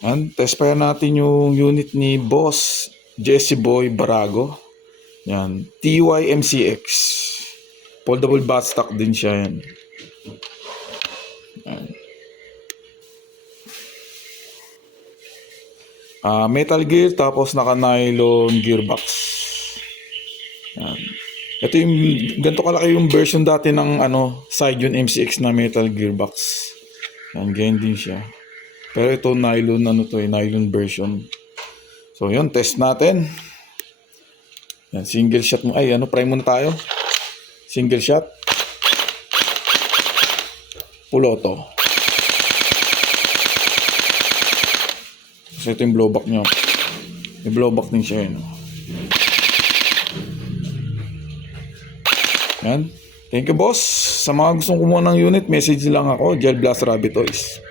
Yan, test fire natin yung unit ni Boss Jesse Boy Barago. Yan, TYMCX. Foldable buttstock din siya yan. Yan. Metal gear tapos naka-nylon gearbox. Yan. Ito yung ganito kalaki yung version dati ng Scion MCX na metal gearbox. Yan, ganyan din siya. Pero ito nylon nylon version. So yun, test natin. Yan, single shot mo. Ay, prime muna tayo. Single shot. Full auto. So ito yung blowback nyo. May blowback din siya yun. Yan. Thank you, boss. Sa mga gustong kumuha ng unit, message lang ako, Gel Blast Rabbit Toys.